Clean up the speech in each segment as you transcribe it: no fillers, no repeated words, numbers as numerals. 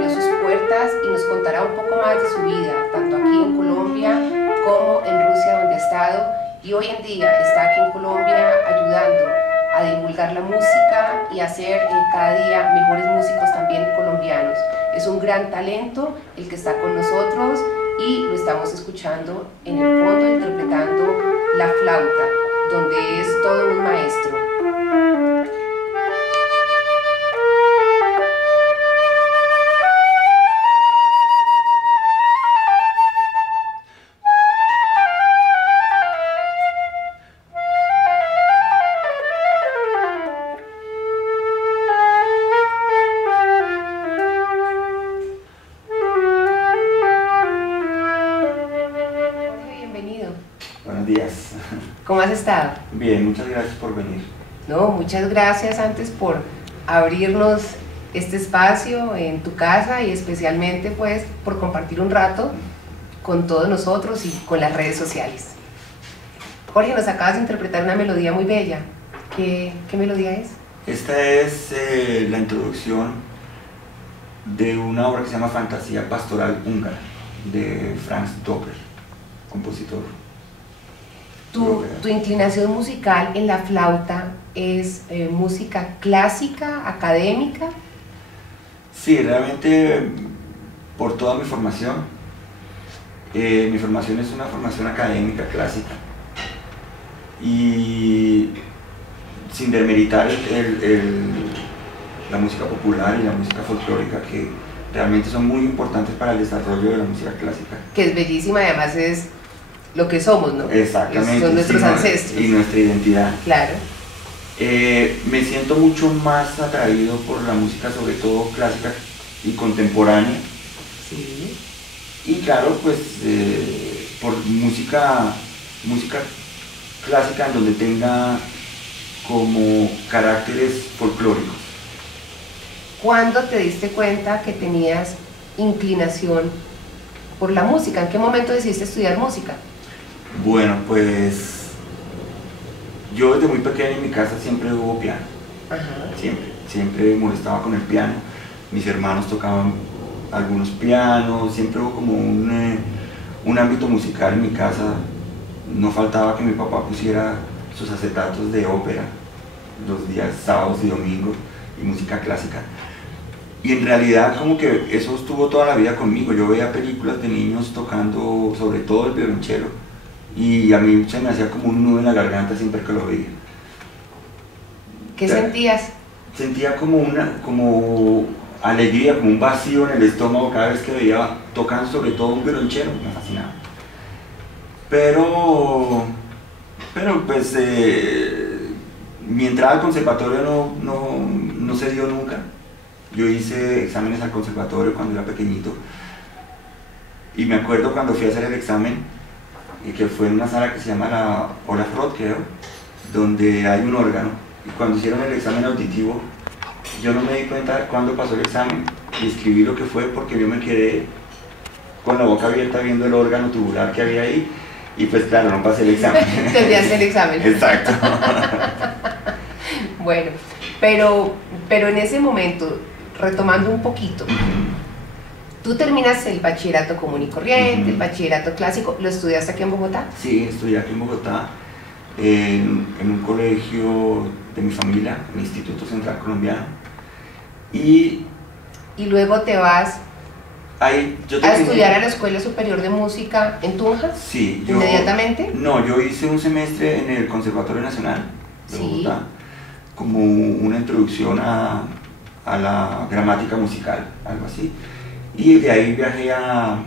abrió sus puertas y nos contará un poco más de su vida, tanto aquí en Colombia como en Rusia, donde ha estado, y hoy en día está aquí en Colombia ayudando a divulgar la música y a hacer cada día mejores músicos también colombianos. Es un gran talento el que está con nosotros y lo estamos escuchando en el fondo interpretando la flauta, donde es todo un maestro. Buenos días. ¿Cómo has estado? Bien, muchas gracias por venir. No, muchas gracias antes por abrirnos este espacio en tu casa y especialmente pues por compartir un rato con todos nosotros y con las redes sociales. Jorge, nos acabas de interpretar una melodía muy bella. ¿Qué melodía es? Esta es la introducción de una obra que se llama Fantasía Pastoral Húngara, de Franz Doppler, compositor. Tu inclinación musical en la flauta es música clásica, académica. Sí, realmente por toda mi formación es una formación académica clásica y sin demeritar la música popular y la música folclórica, que realmente son muy importantes para el desarrollo de la música clásica. Que es bellísima, además es lo que somos, ¿no? Exactamente. Son nuestros ancestros. Y nuestra identidad. Claro. Me siento mucho más atraído por la música, sobre todo clásica y contemporánea. Sí. Y claro, pues por música clásica en donde tenga como caracteres folclóricos. ¿Cuándo te diste cuenta que tenías inclinación por la música? ¿En qué momento decidiste estudiar música? Bueno, pues yo desde muy pequeño en mi casa siempre hubo piano. Ajá. Siempre molestaba con el piano. Mis hermanos tocaban algunos pianos, siempre hubo como un ámbito musical en mi casa. No faltaba que mi papá pusiera sus acetatos de ópera los días sábados y domingos y música clásica. Y en realidad como que eso estuvo toda la vida conmigo. Yo veía películas de niños tocando sobre todo el violonchelo y a mí se me hacía como un nudo en la garganta siempre que lo veía. ¿Qué sentías? Sentía como alegría, como un vacío en el estómago cada vez que veía tocando sobre todo un violonchelo. Me fascinaba. Pero pues mi entrada al conservatorio no se dio nunca. Yo hice exámenes al conservatorio cuando era pequeñito y me acuerdo cuando fui a hacer el examen, que fue en una sala que se llama la Olaf Roth, creo, donde hay un órgano, y cuando hicieron el examen auditivo yo no me di cuenta cuándo pasó el examen y escribí lo que fue porque yo me quedé con la boca abierta viendo el órgano tubular que había ahí y pues claro, no pasé el examen. Tendrías el examen. Exacto. Bueno, pero en ese momento, retomando un poquito, tú terminas el bachillerato común y corriente, el bachillerato clásico, ¿lo estudiaste aquí en Bogotá? Sí, estudié aquí en Bogotá, en un colegio de mi familia, el Instituto Central Colombiano, y luego te vas a estudiar a la Escuela Superior de Música en Tunja. Sí, ¿Inmediatamente? No, yo hice un semestre en el Conservatorio Nacional de Bogotá, como una introducción a la gramática musical, algo así, y de ahí viajé a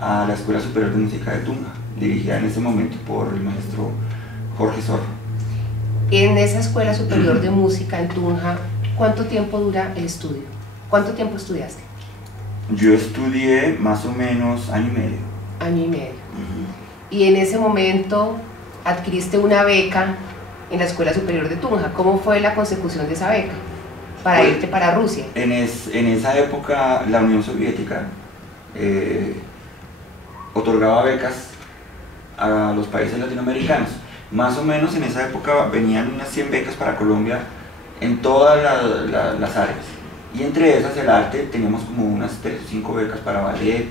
la Escuela Superior de Música de Tunja, dirigida en ese momento por el maestro Jorge Zorro. En esa Escuela Superior de Música en Tunja, ¿cuánto tiempo dura el estudio? ¿Cuánto tiempo estudiaste? Yo estudié más o menos año y medio. Año y medio. Y en ese momento adquiriste una beca en la Escuela Superior de Tunja. ¿Cómo fue la consecución de esa beca para irte para Rusia? En esa época la Unión Soviética otorgaba becas a los países latinoamericanos. Más o menos en esa época venían unas 100 becas para Colombia en todas las áreas. Y entre esas el arte, teníamos como unas 3 o 5 becas para ballet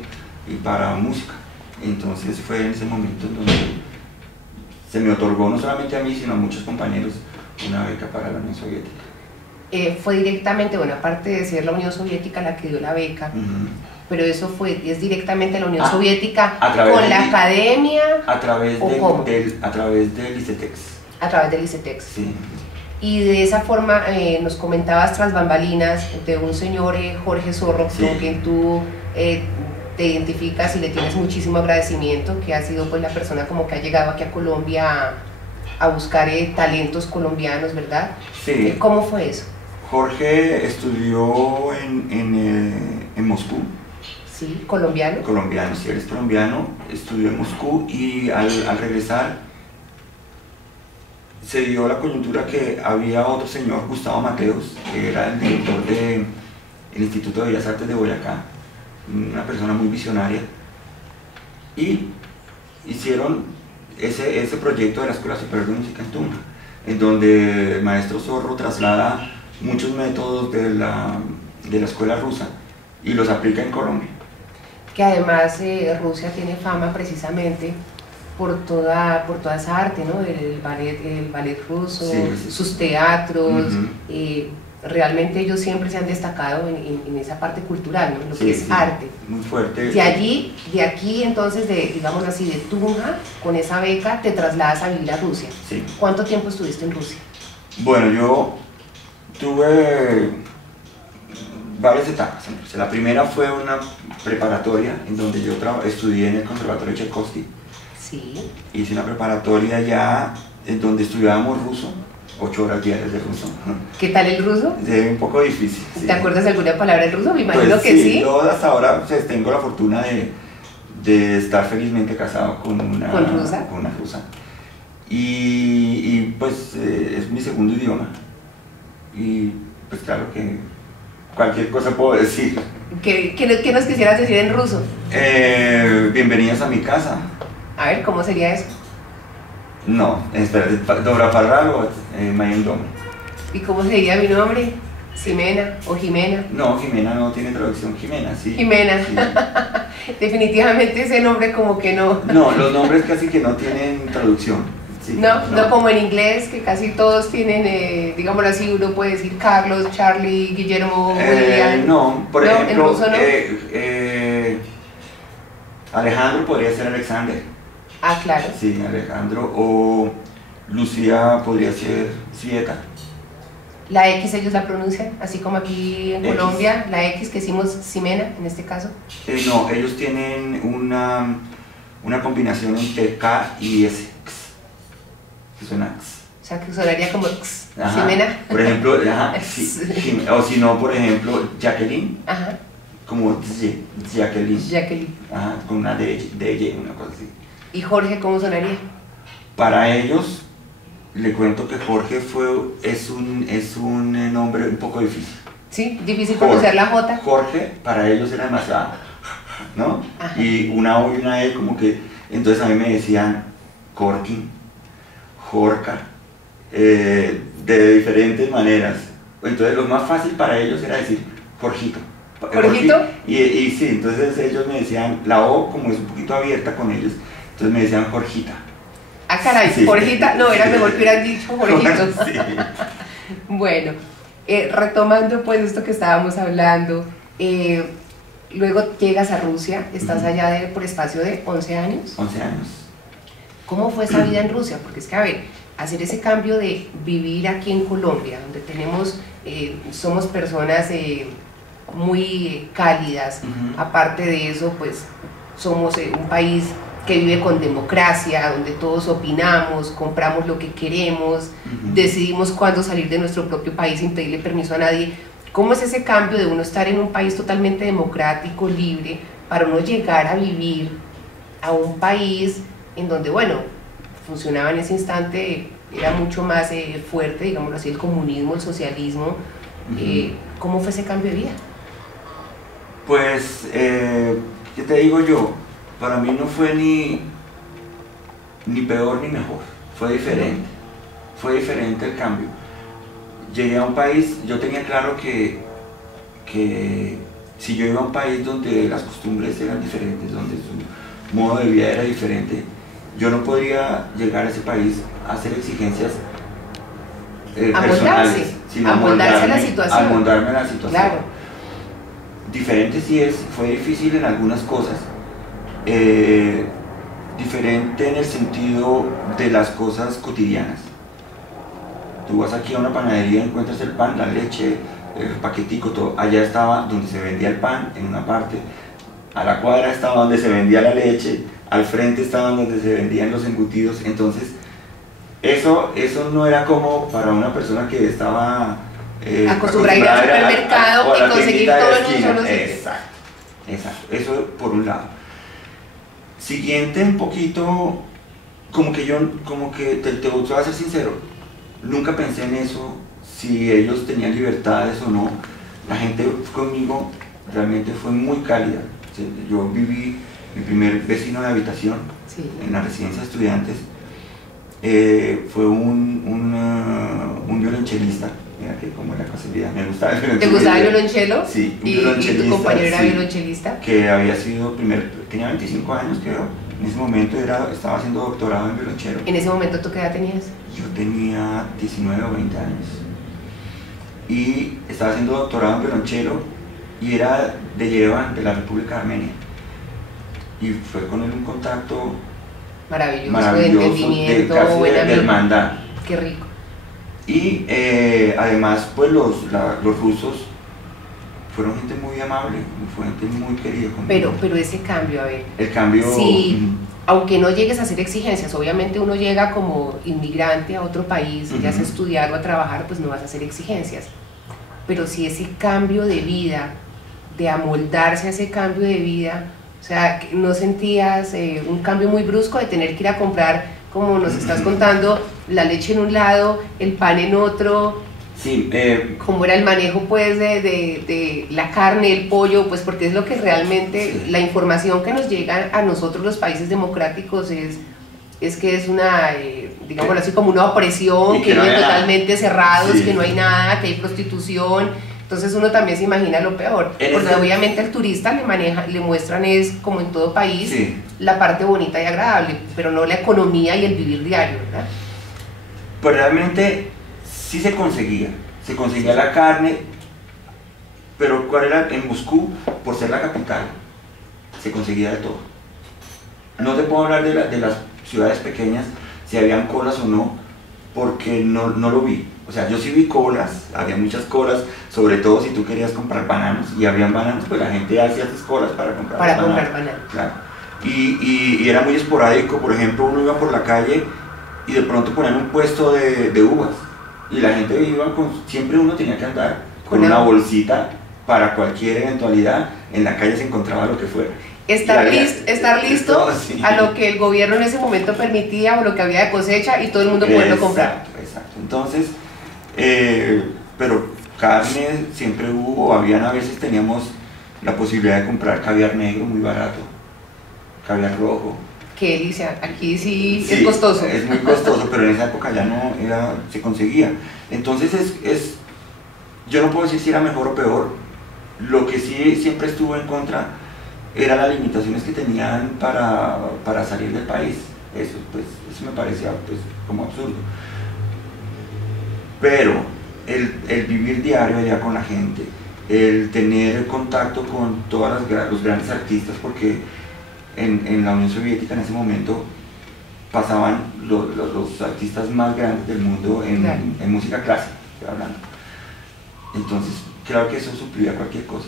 y para música. Entonces fue en ese momento en donde se me otorgó no solamente a mí, sino a muchos compañeros una beca para la Unión Soviética. Fue directamente, bueno, aparte de ser la Unión Soviética la que dio la beca, pero eso es directamente la Unión Soviética con la academia, a través del ICETEX. A través del ICETEX. Sí. Y de esa forma nos comentabas tras bambalinas de un señor Jorge Zorro, sí, con quien tú te identificas y le tienes muchísimo agradecimiento, que ha sido pues la persona como que ha llegado aquí a Colombia a buscar talentos colombianos, ¿verdad? Sí. ¿Cómo fue eso? Jorge estudió en Moscú. Sí, colombiano. Colombiano, sí, él es colombiano, estudió en Moscú y al regresar se dio la coyuntura que había otro señor, Gustavo Mateos, que era el director del Instituto de Bellas Artes de Boyacá, una persona muy visionaria, y hicieron ese proyecto de la Escuela Superior de Música en Tunja, en donde el maestro Zorro traslada muchos métodos de la escuela rusa y los aplica en Colombia. Que además Rusia tiene fama precisamente por toda esa arte, ¿no? El ballet ruso, sí, sí, sus teatros, realmente ellos siempre se han destacado en esa parte cultural, ¿no? Lo sí, que es arte. Muy fuerte. De aquí entonces, digamos así, de Tunja, con esa beca te trasladas a vivir a Rusia. Sí. ¿Cuánto tiempo estuviste en Rusia? Bueno, yo tuve varias etapas en Rusia. La primera fue una preparatoria en donde yo estudié en el Conservatorio Tchaikovsky. Sí. Hice una preparatoria allá en donde estudiábamos ruso, 8 horas diarias de ruso. ¿Qué tal el ruso? Un poco difícil. ¿Te acuerdas de alguna palabra en ruso? Me imagino pues que sí. Yo hasta ahora pues, tengo la fortuna de estar felizmente casado con una rusa. Y pues es mi segundo idioma. Y pues claro que cualquier cosa puedo decir. ¿Qué nos quisieras decir en ruso? Bienvenidos a mi casa. A ver, ¿cómo sería eso? No, espérate, Dobra Parralo, Mayun Dom. ¿Y cómo sería mi nombre? ¿Ximena o Jimena? No, Jimena no tiene traducción, Jimena, sí. Jimena. Sí. Definitivamente ese nombre como que no. No, los nombres casi que no tienen traducción. Sí, no como en inglés, que casi todos tienen, digámoslo así, uno puede decir Carlos, Charlie, Guillermo, William. No, por ejemplo, en ruso no. Alejandro podría ser Alexander. Ah, claro. Sí, Alejandro. O Lucía podría ser Svieta. La X ellos la pronuncian, así como aquí en Colombia, la X que decimos Ximena en este caso. No, ellos tienen una combinación entre K y S. Que suena X. O sea, que sonaría como X. Ajá. Ximena. Por ejemplo, sí, o si no, por ejemplo, Jacqueline. Ajá. Como Jacqueline. Jacqueline. Aja, con una D, una cosa así. ¿Y Jorge cómo sonaría? Para ellos, le cuento que Jorge es un nombre un poco difícil. Sí, difícil pronunciar la J. Jorge, para ellos era demasiado, ¿no? Ajá. Y una O y una E como que, entonces a mí me decían Corkin, Jorca, de diferentes maneras. Entonces lo más fácil para ellos era decir Jorgito. ¿Jorgito? Y sí, entonces ellos me decían, la O como es un poquito abierta con ellos, entonces me decían Jorgita. Ah, caray, sí. Jorgita, no, era mejor que hubieran dicho Jorgito. Sí. Bueno, retomando pues esto que estábamos hablando, luego llegas a Rusia, estás allá por espacio de 11 años. 11 años. ¿Cómo fue esa vida en Rusia? Porque es que, a ver, hacer ese cambio de vivir aquí en Colombia, donde somos personas muy cálidas, aparte de eso, pues somos un país que vive con democracia, donde todos opinamos, compramos lo que queremos, decidimos cuándo salir de nuestro propio país sin pedirle permiso a nadie. ¿Cómo es ese cambio de uno estar en un país totalmente democrático, libre, para uno llegar a vivir a un país en donde, bueno, funcionaba en ese instante, era mucho más fuerte, digámoslo así, el comunismo, el socialismo? ¿Cómo fue ese cambio de vida? Pues, ¿qué te digo yo? Para mí no fue ni peor ni mejor, fue diferente el cambio. Llegué a un país, yo tenía claro que que si yo iba a un país donde las costumbres eran diferentes, donde su modo de vida era diferente, yo no podría llegar a ese país a hacer exigencias personales, sino amoldarse a la situación. amoldarme a la situación. Claro. Diferente sí fue difícil en algunas cosas, diferente en el sentido de las cosas cotidianas. Tú vas aquí a una panadería, encuentras el pan, la leche, el paquetico, todo. Allá estaba donde se vendía el pan, en una parte, a la cuadra estaba donde se vendía la leche, al frente estaba donde se vendían los embutidos. Entonces eso no era como para una persona que estaba acostumbrada a ir al supermercado y conseguir todo en un solo sitio. Exacto, eso por un lado. Siguiente, un poquito, como que te voy a ser sincero, nunca pensé en eso, si ellos tenían libertades o no. La gente conmigo realmente fue muy cálida. Yo viví mi primer vecino de habitación, sí, en la residencia de estudiantes. Fue un violonchelista. Mira que como la casualidad, me gustaba el violonchelo. ¿Te gustaba el violonchelo? Sí, un violonchelista. ¿Y tu compañero era, sí, violonchelista? Que había sido tenía 25 años creo, en ese momento estaba haciendo doctorado en violonchelo. ¿En ese momento tú qué edad tenías? Yo tenía 19 o 20 años. Y estaba haciendo doctorado en violonchelo y era de Yerevan, de la República de Armenia. Y fue con él un contacto maravilloso de entendimiento, de hermandad. Qué rico. Y además pues los rusos fueron gente muy amable, fue gente muy querida conmigo. Pero ese cambio, a ver, el cambio, sí, aunque no llegues a hacer exigencias, obviamente uno llega como inmigrante a otro país, ya sea a estudiar o a trabajar, pues no vas a hacer exigencias, pero si ese cambio de vida, de amoldarse a ese cambio de vida, o sea, ¿no sentías un cambio muy brusco de tener que ir a comprar, como nos estás contando, la leche en un lado, el pan en otro? Sí, ¿cómo era el manejo pues de la carne, el pollo? Pues porque es lo que realmente, sí, la información que nos llega a nosotros los países democráticos es que es una, digámoslo así, como una opresión, que viven totalmente cerrados, sí, que no hay nada, que hay prostitución. Entonces uno también se imagina lo peor, porque obviamente al turista le muestran, es como en todo país, sí, la parte bonita y agradable, pero no la economía y el vivir diario, ¿verdad? Pues realmente sí se conseguía la carne, pero ¿cuál era? En Moscú, por ser la capital, se conseguía de todo. No te puedo hablar de las ciudades pequeñas, si habían colas o no, porque no lo vi. O sea, yo sí vi colas, había muchas colas, sobre todo si tú querías comprar bananos, y habían bananos, pues la gente hacía esas colas para comprar bananos. Claro. Y era muy esporádico, por ejemplo, uno iba por la calle y de pronto ponían un puesto de uvas, y la gente iba siempre uno tenía que andar con una bolsita para cualquier eventualidad, en la calle se encontraba lo que fuera. Estar listo sí, a lo que el gobierno en ese momento permitía o lo que había de cosecha y todo el mundo poderlo comprar. Exacto. Entonces, pero carne siempre hubo, a veces teníamos la posibilidad de comprar caviar negro muy barato, caviar rojo. Qué delicia, aquí sí es costoso. Es muy costoso, pero en esa época ya no se conseguía. Entonces yo no puedo decir si era mejor o peor. Lo que sí siempre estuvo en contra eran las limitaciones que tenían para salir del país. Eso me parecía pues como absurdo. Pero el vivir diario allá con la gente, el tener contacto con todos los grandes artistas, porque en la Unión Soviética en ese momento pasaban los artistas más grandes del mundo en música clásica, estoy hablando. Entonces, claro que eso suplía cualquier cosa.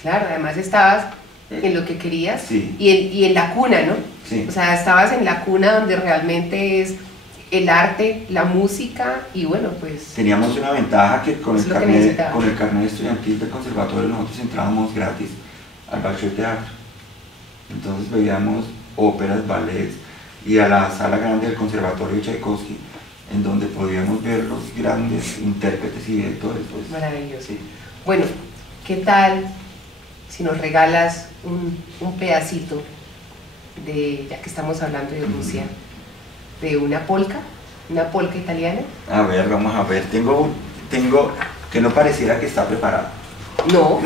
Claro, además estabas en lo que querías, sí, y en la cuna, ¿no? Sí. O sea, estabas en la cuna donde realmente es el arte, la música, y bueno, pues... Teníamos una ventaja que con el carnet estudiantil del conservatorio nosotros entrábamos gratis al Bolshoi Teatro. Entonces veíamos óperas, ballets, y a la sala grande del conservatorio de Tchaikovsky, en donde podíamos ver los grandes intérpretes y directores. Pues. Maravilloso. Sí. Bueno, ¿qué tal si nos regalas un pedacito ya que estamos hablando de Rusia, de una polka italiana? A ver, vamos a ver, tengo que no pareciera que está preparado. No,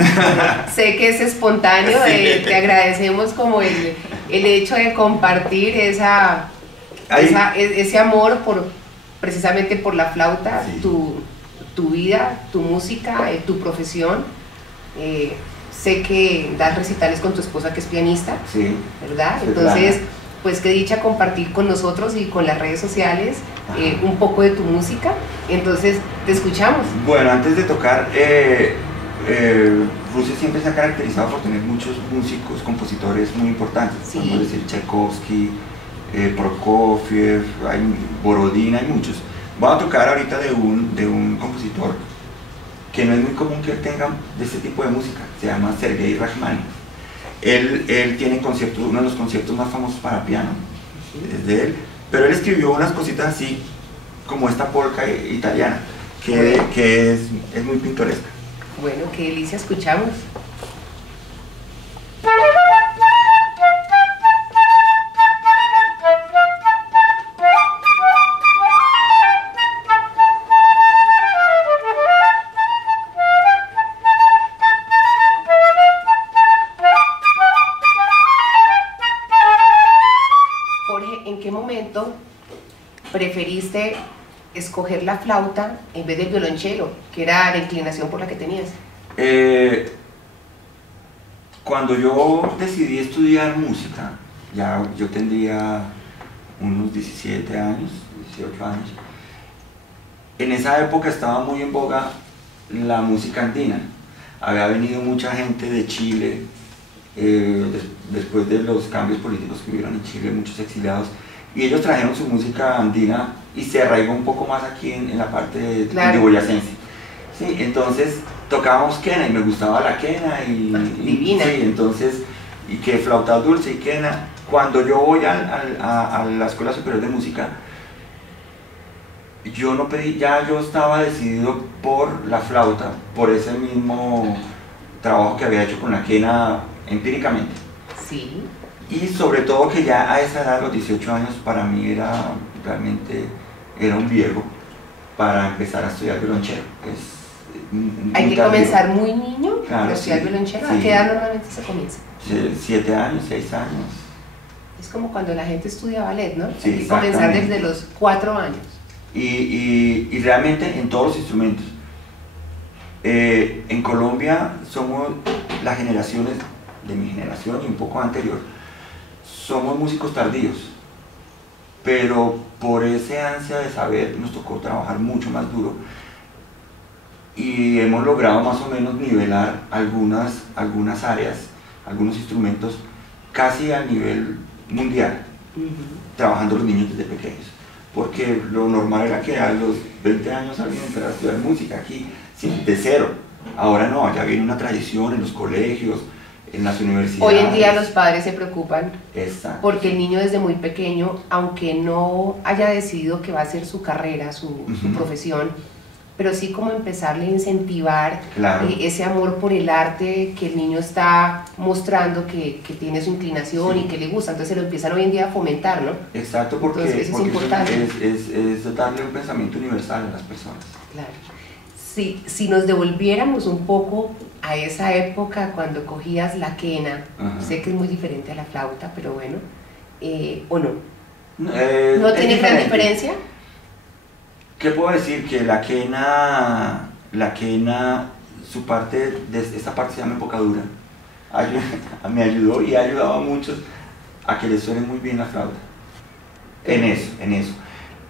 sé que es espontáneo, Sí. te agradecemos como el hecho de compartir ese amor precisamente por la flauta, Sí. tu vida, tu música, tu profesión. Sé que das recitales con tu esposa que es pianista, Sí. ¿verdad? Sí, Entonces, claro. pues qué dicha compartir con nosotros y con las redes sociales Ajá. un poco de tu música. Entonces, te escuchamos. Bueno, antes de tocar, Rusia siempre se ha caracterizado por tener muchos músicos, compositores muy importantes. Sí. Podemos decir Tchaikovsky, Prokofiev, Borodín, hay muchos. Voy a tocar ahorita de un compositor que no es muy común que tenga de este tipo de música, se llama Sergei Rachmaninoff. Él tiene conciertos, uno de los conciertos más famosos para piano, es de él, pero él escribió unas cositas así, como esta polka italiana, que es muy pintoresca. Bueno, qué delicia, escuchamos. Jorge, ¿en qué momento preferiste escoger la flauta en vez del violonchelo, que era la inclinación por la que tenías? Cuando yo decidí estudiar música, ya yo tendría unos 17 años, 18 años, en esa época estaba muy en boga la música andina. Había venido mucha gente de Chile, después de los cambios políticos que hubieron en Chile, muchos exiliados, y ellos trajeron su música andina y se arraigó un poco más aquí en la parte Claro. de boyacense. Sí, entonces tocábamos quena y me gustaba la quena Divina. sí, entonces, y que flauta dulce y quena. Cuando yo voy a la Escuela Superior de Música, yo no pedí, ya yo estaba decidido por la flauta, por ese mismo trabajo que había hecho con la quena empíricamente. Sí. Y sobre todo que ya a esa edad, los 18 años, para mí realmente era un viejo para empezar a estudiar violonchelo. Hay que tardío. comenzar muy niño Claro, a estudiar sí, violonchelo. sí. ¿A qué edad normalmente se comienza? 7 años, 6 años. Es como cuando la gente estudia ballet, ¿no? Sí, Hay que comenzar exactamente. desde los 4 años. Y realmente en todos los instrumentos. En Colombia somos las generaciones de mi generación y un poco anterior, somos músicos tardíos, pero por ese ansia de saber nos tocó trabajar mucho más duro y hemos logrado más o menos nivelar algunas áreas, algunos instrumentos casi a nivel mundial, trabajando los niños desde pequeños, porque lo normal era que a los 20 años alguien empezara a estudiar música aquí, de cero. Ahora no, ya viene una tradición en los colegios, en las universidades. Hoy en día los padres se preocupan. Exacto. Porque el niño desde muy pequeño, aunque no haya decidido que va a ser su carrera, su profesión, pero sí como empezarle a incentivar Claro. Ese amor por el arte que el niño está mostrando que tiene su inclinación y que le gusta, entonces se lo empiezan hoy en día a fomentar, ¿no? Exacto, porque, Entonces, eso es importante. es darle un pensamiento universal a las personas. Claro. Si nos devolviéramos un poco a esa época cuando cogías la quena, sé que es muy diferente a la flauta, pero bueno, ¿o no? ¿No tiene gran diferencia? ¿Qué puedo decir? Que la quena, su parte, esta parte se llama embocadura, me ayudó y ha ayudado a muchos a que les suene muy bien la flauta. En eso.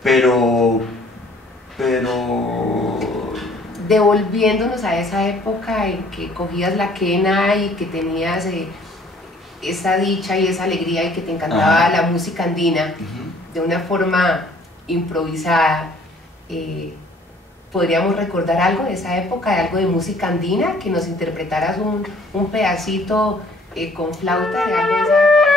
Pero devolviéndonos a esa época en que cogías la quena y que tenías esa dicha y esa alegría y que te encantaba la música andina de una forma improvisada, ¿podríamos recordar algo de esa época, de algo de música andina, que nos interpretaras un pedacito con flauta de algo de esa época?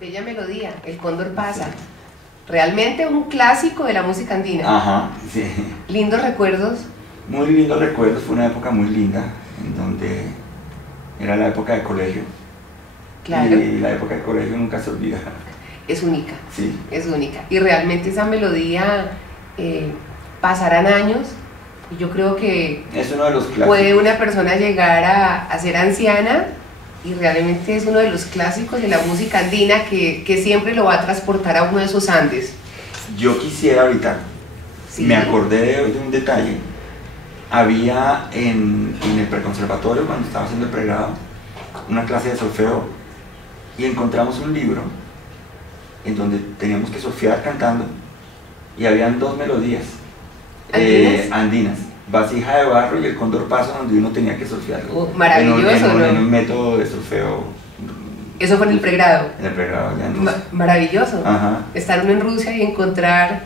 Bella melodía, el cóndor pasa. Realmente un clásico de la música andina. Ajá, sí. Lindos recuerdos. Muy lindos recuerdos, fue una época muy linda, en donde era la época de colegio. Claro. Y la época de colegio nunca se olvida. Es única. Sí. Es única. Y realmente esa melodía, pasarán años, y yo creo que Es uno de los clásicos. puede una persona llegar a ser anciana y realmente es uno de los clásicos de la música andina que siempre lo va a transportar a uno de esos Andes. Yo quisiera ahorita, Sí. me acordé de un detalle. Había en el preconservatorio, cuando estaba haciendo el pregrado, una clase de solfeo y encontramos un libro en donde teníamos que solfear cantando y habían dos melodías andinas, Vasija de Barro y El Cóndor Paso, donde uno tenía que solfear. Maravilloso, ¿no? En un método de solfeo. Eso fue en el pregrado. En el pregrado, ya en Rusia. Maravilloso. Ajá. Estar uno en Rusia y encontrar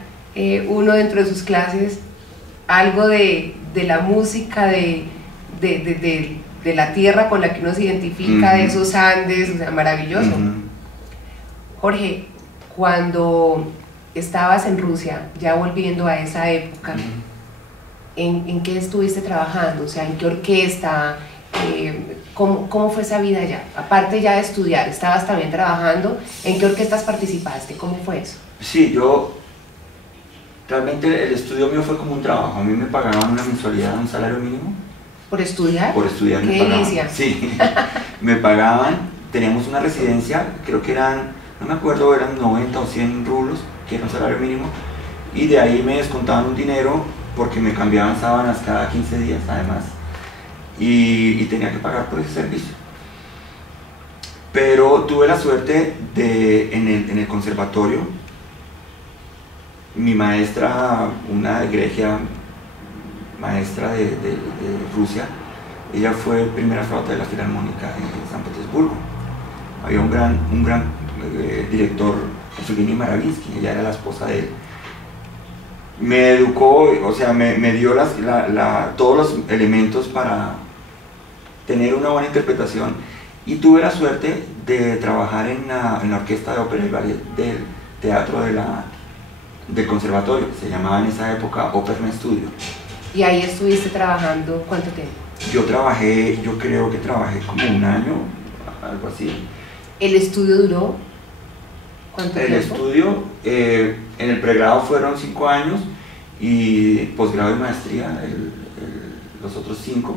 uno dentro de sus clases algo de la música, de la tierra con la que uno se identifica, de esos Andes, o sea, maravilloso. Jorge, cuando estabas en Rusia, ya volviendo a esa época, ¿en qué estuviste trabajando? O sea, ¿en qué orquesta? ¿Cómo fue esa vida allá? Aparte ya de estudiar, ¿estabas también trabajando? ¿En qué orquestas participaste? ¿Cómo fue eso? Sí, realmente el estudio mío fue como un trabajo. A mí me pagaban una mensualidad, un salario mínimo. ¿Por estudiar? Por estudiar. ¡Qué delicia! Sí, me pagaban, teníamos una residencia, creo que eran, no me acuerdo, eran 90 o 100 rublos, que era un salario mínimo, y de ahí me descontaban un dinero porque me cambiaban sábanas cada 15 días además, y tenía que pagar por ese servicio. Pero tuve la suerte de, en el conservatorio, mi maestra, una egregia maestra de Rusia, ella fue primera flauta de la Filarmónica de San Petersburgo. Había un gran director, Evgeny Maravinsky, ella era la esposa de él. Me educó, o sea, me dio todos los elementos para tener una buena interpretación, y tuve la suerte de trabajar en la orquesta de ópera y ballet del teatro del conservatorio, que se llamaba en esa época Opernstudio. ¿Y ahí estuviste trabajando cuánto tiempo? Yo creo que trabajé como un año, algo así. ¿El estudio duró cuánto tiempo? El estudio, en el pregrado fueron 5 años, y posgrado y maestría los otros 5,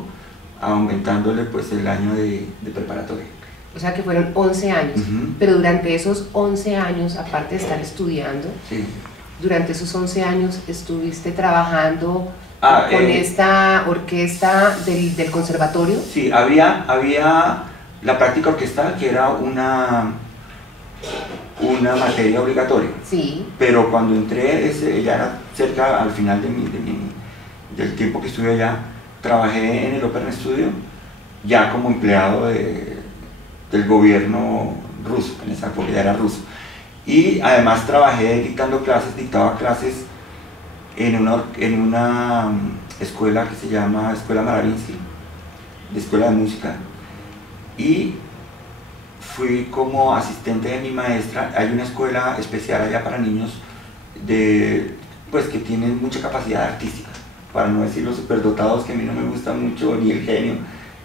aumentándole pues el año de preparatoria. O sea que fueron 11 años, pero durante esos 11 años, aparte de estar estudiando, sí, durante esos 11 años estuviste trabajando con esta orquesta del conservatorio. Sí, había la práctica orquestal, que era una materia obligatoria. Sí. Pero cuando entré, ya era cerca al final del tiempo que estuve allá, trabajé en el Opernstudio ya como empleado del gobierno ruso, en esa época ya era ruso. Y además trabajé dictaba clases en una escuela que se llama Escuela Maravinsky, de escuela de música, y fui como asistente de mi maestra. Hay una escuela especial allá para niños pues que tienen mucha capacidad artística, para no decir los superdotados, que a mí no me gusta mucho, ni el genio,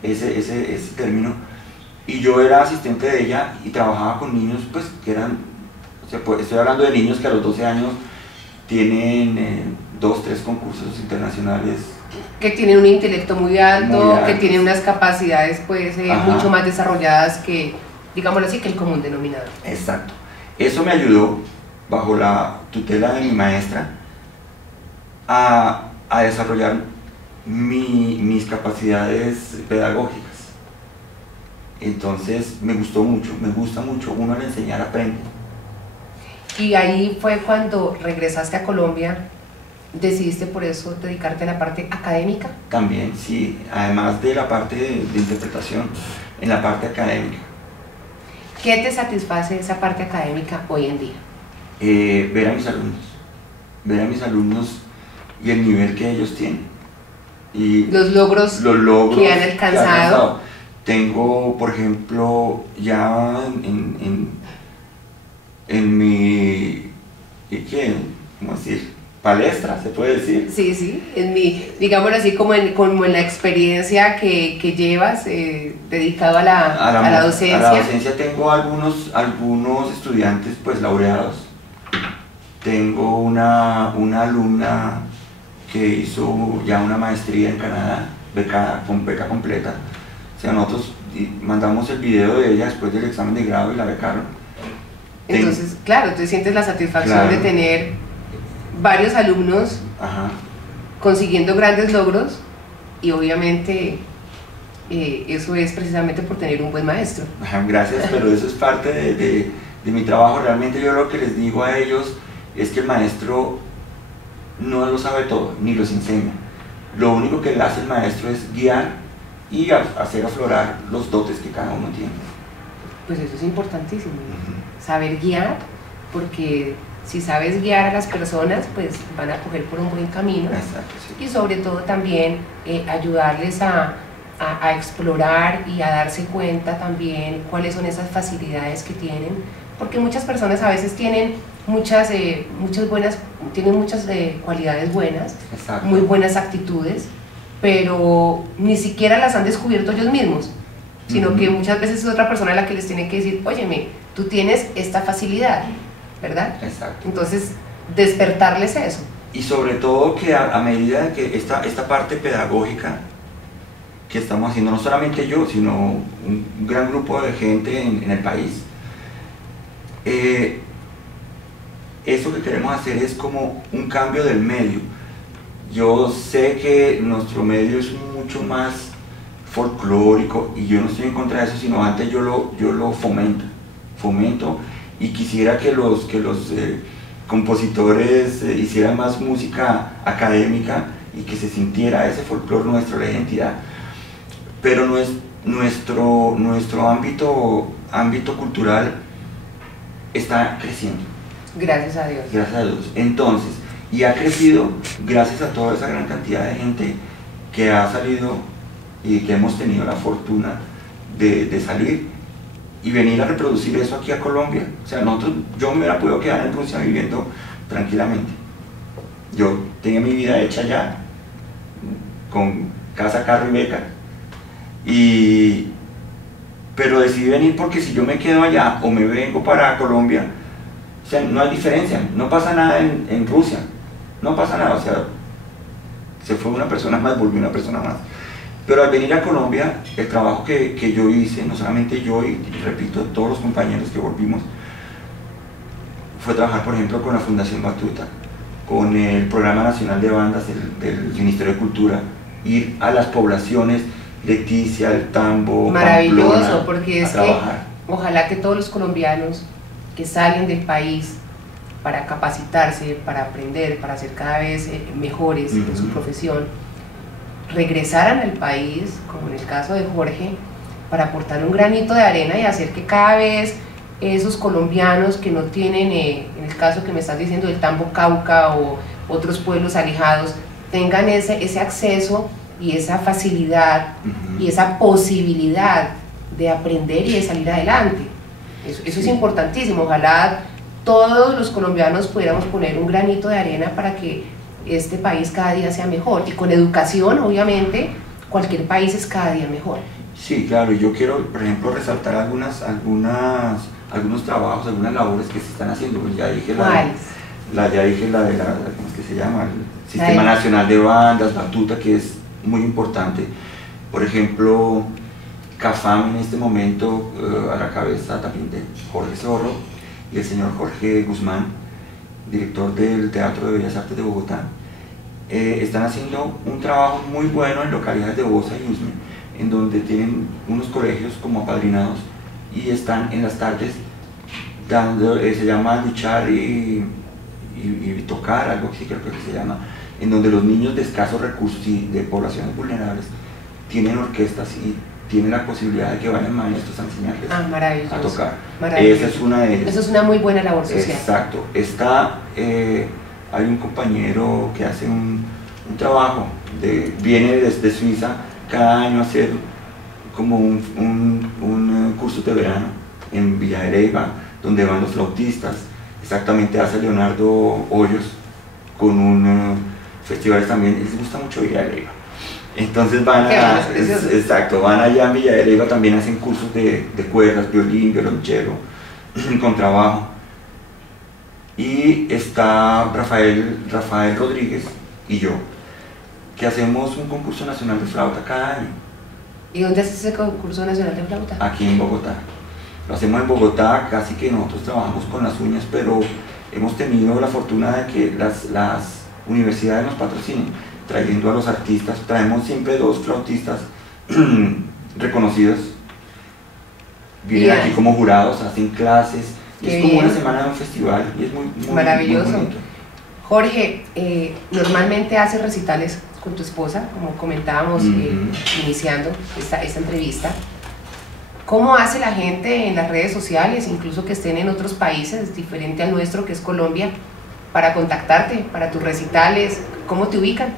ese término. Y yo era asistente de ella y trabajaba con niños pues que eran, o sea, pues, estoy hablando de niños que a los 12 años tienen 2, 3 concursos internacionales. Que tienen un intelecto muy alto, que alto, tienen unas capacidades pues mucho más desarrolladas que, digámoslo así, que el común denominador. Exacto. Eso me ayudó, bajo la tutela de mi maestra, a desarrollar mis capacidades pedagógicas. Entonces me gusta mucho, uno al enseñar aprende. Y ahí fue cuando regresaste a Colombia, decidiste por eso dedicarte a la parte académica. También, sí, además de la parte de interpretación, en la parte académica. ¿Qué te satisface esa parte académica hoy en día? Ver a mis alumnos y el nivel que ellos tienen. Y los logros que han alcanzado. Tengo, por ejemplo, ya en ¿Y qué? ¿Cómo decir? Palestra, ¿se puede decir? Sí, sí, digámoslo así, como en la experiencia que llevas dedicado a la docencia. A la docencia tengo algunos estudiantes pues laureados. Tengo una alumna que hizo ya una maestría en Canadá, con beca completa. O sea, nosotros mandamos el video de ella después del examen de grado y la becaron. Entonces, claro, tú sientes la satisfacción claro. de tener varios alumnos Ajá. consiguiendo grandes logros y obviamente eso es precisamente por tener un buen maestro. Ajá, gracias, pero eso es parte de mi trabajo. Realmente yo lo que les digo a ellos es que el maestro no lo sabe todo, ni los enseña. Lo único que hace el maestro es guiar y hacer aflorar los dotes que cada uno tiene. Pues eso es importantísimo, saber guiar, porque si sabes guiar a las personas, pues van a coger por un buen camino. Exacto, sí. Y sobre todo también ayudarles a explorar y a darse cuenta también cuáles son esas facilidades que tienen, porque muchas personas a veces tienen muchas cualidades buenas, Exacto. muy buenas actitudes, pero ni siquiera las han descubierto ellos mismos, sino que muchas veces es otra persona la que les tiene que decir, óyeme, tú tienes esta facilidad, ¿verdad? Exacto. Entonces, despertarles eso. Y sobre todo que a medida que esta parte pedagógica que estamos haciendo, no solamente yo, sino un gran grupo de gente en el país, eso que queremos hacer es como un cambio del medio. Yo sé que nuestro medio es mucho más folclórico y yo no estoy en contra de eso, sino antes yo lo fomento y quisiera que los compositores hicieran más música académica y que se sintiera ese folclore nuestro, la identidad. Pero nuestro ámbito cultural está creciendo. Gracias a Dios. Gracias a Dios. Entonces, y ha crecido gracias a toda esa gran cantidad de gente que ha salido y que hemos tenido la fortuna de salir y venir a reproducir eso aquí a Colombia. O sea, yo me hubiera podido quedar en Rusia viviendo tranquilamente. Yo tenía mi vida hecha allá, con casa, carro y beca. Pero decidí venir porque si yo me quedo allá o me vengo para Colombia, o sea, no hay diferencia, no pasa nada en Rusia, no pasa nada, o sea, se fue una persona más, volvió una persona más. Pero al venir a Colombia, el trabajo que yo hice, no solamente yo y repito, todos los compañeros que volvimos, fue trabajar, por ejemplo, con la Fundación Batuta, con el Programa Nacional de Bandas del Ministerio de Cultura, ir a las poblaciones, Leticia, El Tambo, maravilloso, Pamplona, porque es que ojalá que todos los colombianos que salen del país para capacitarse, para aprender, para ser cada vez mejores en su profesión, regresaran al país, como en el caso de Jorge, para aportar un granito de arena y hacer que cada vez esos colombianos que no tienen, en el caso que me estás diciendo del Tambo Cauca o otros pueblos alejados, tengan ese acceso y esa facilidad y esa posibilidad de aprender y de salir adelante. Eso es importantísimo. Ojalá todos los colombianos pudiéramos poner un granito de arena para que este país cada día sea mejor, y con educación obviamente cualquier país es cada día mejor. Sí, claro, y yo quiero, por ejemplo, resaltar algunos trabajos, algunas labores que se están haciendo. Pues ya dije ¿cuál es que se llama? El Sistema Nacional de Bandas, Batuta, que es muy importante. Por ejemplo, CAFAM en este momento, a la cabeza también de Jorge Zorro y el señor Jorge Guzmán, director del Teatro de Bellas Artes de Bogotá, están haciendo un trabajo muy bueno en localidades de Bosa y Usme, en donde tienen unos colegios como apadrinados y están en las tardes dando, se llama luchar y tocar, algo así creo que se llama, en donde los niños de escasos recursos y de poblaciones vulnerables tienen orquestas y tienen la posibilidad de que vayan maestros a enseñarles a tocar. Esa es una de ellas. Eso es una muy buena labor social. Exacto. Hay un compañero que hace un trabajo, viene desde Suiza cada año a hacer como un curso de verano en Villa de Leyva, donde van los flautistas. exactamente hace Leonardo Hoyos con un festival también, les gusta mucho Villa de Leyva. Entonces exacto, van allá en Villa de Leyva, también hacen cursos de cuerdas, violín, violonchelo, contrabajo. Y está Rafael Rodríguez y yo, que hacemos un concurso nacional de flauta cada año. ¿Y dónde haces ese concurso nacional de flauta? Aquí en Bogotá. Lo hacemos en Bogotá, casi que nosotros trabajamos con las uñas, pero hemos tenido la fortuna de que las universidades nos patrocinen, trayendo a los artistas. Traemos siempre 2 flautistas reconocidos, vienen aquí como jurados, hacen clases, y es como una semana de un festival y es muy maravilloso. Muy bonito. Jorge, normalmente haces recitales con tu esposa, como comentábamos iniciando esta entrevista. ¿Cómo hace la gente en las redes sociales, incluso que estén en otros países, diferente al nuestro, que es Colombia, para contactarte, para tus recitales? ¿Cómo te ubican?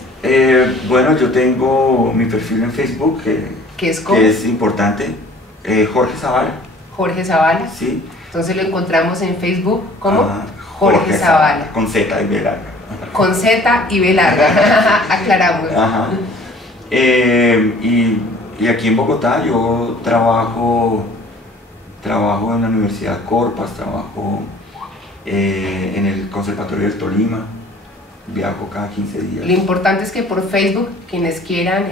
Bueno, yo tengo mi perfil en Facebook, que es importante, Jorge Zavala. Jorge Zavala. Sí. Entonces lo encontramos en Facebook como Jorge Zavala. Con Z y B larga. Con Z y B larga, aclaramos. Ajá. Y aquí en Bogotá yo trabajo en la Universidad Corpas, trabajo en el Conservatorio del Tolima, viajo cada 15 días. Lo importante es que por Facebook, quienes quieran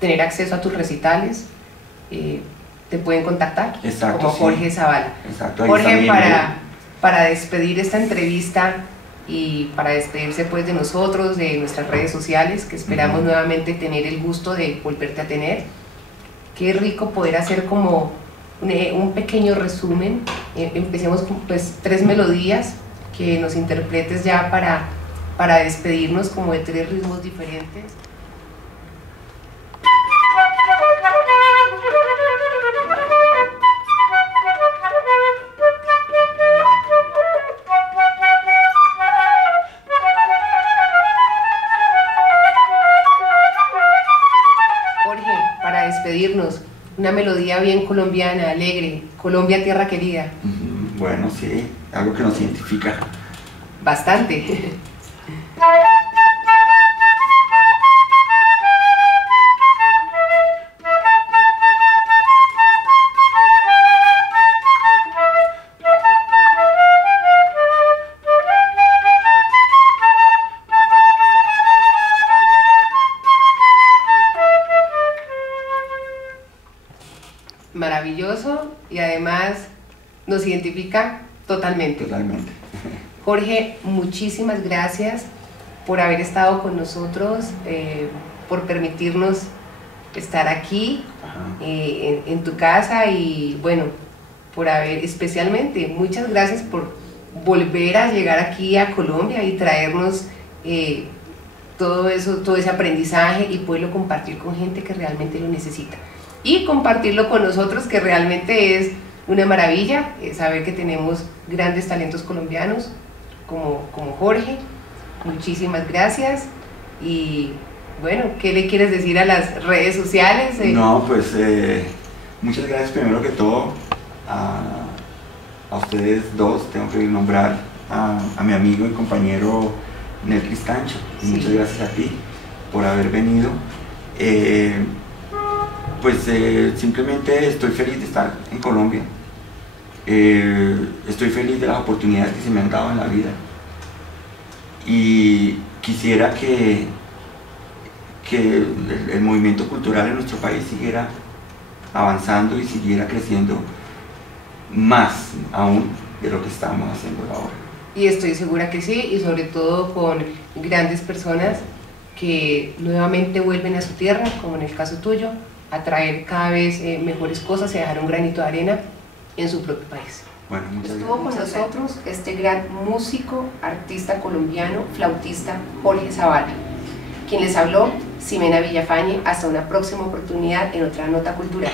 tener acceso a tus recitales, te pueden contactar. Exacto, como Jorge Zavala. Exacto, Jorge, para despedir esta entrevista y para despedirse pues de nosotros, de nuestras redes sociales, que esperamos nuevamente tener el gusto de volverte a tener. Qué rico poder hacer como un pequeño resumen. Empecemos con pues 3 melodías que nos interpretes ya para despedirnos como de 3 ritmos diferentes. Despedirnos, una melodía bien colombiana, alegre, Colombia, tierra querida. Bueno, sí, algo que nos identifica. Bastante. Maravilloso, y además nos identifica totalmente. Totalmente. Jorge, muchísimas gracias por haber estado con nosotros, por permitirnos estar aquí en tu casa, y bueno, por haber, especialmente, muchas gracias por volver a llegar aquí a Colombia y traernos todo eso, todo ese aprendizaje, y poderlo compartir con gente que realmente lo necesita. Y compartirlo con nosotros, que realmente es una maravilla, saber que tenemos grandes talentos colombianos como Jorge. Muchísimas gracias. Y bueno, ¿qué le quieres decir a las redes sociales? No, pues muchas gracias primero que todo a ustedes dos. Tengo que nombrar a mi amigo y compañero Nelkis Cancho. Sí. Muchas gracias a ti por haber venido. Pues simplemente estoy feliz de estar en Colombia, estoy feliz de las oportunidades que se me han dado en la vida, y quisiera que el movimiento cultural en nuestro país siguiera avanzando y siguiera creciendo más aún de lo que estamos haciendo ahora. Y estoy segura que sí, y sobre todo con grandes personas que nuevamente vuelven a su tierra, como en el caso tuyo, a traer cada vez mejores cosas y a dejar un granito de arena en su propio país. Bueno, muchas Estuvo con nosotros este gran músico, artista colombiano, flautista, Jorge Zavala. Quien les habló, Ximena Villafañe. Hasta una próxima oportunidad en otra nota cultural.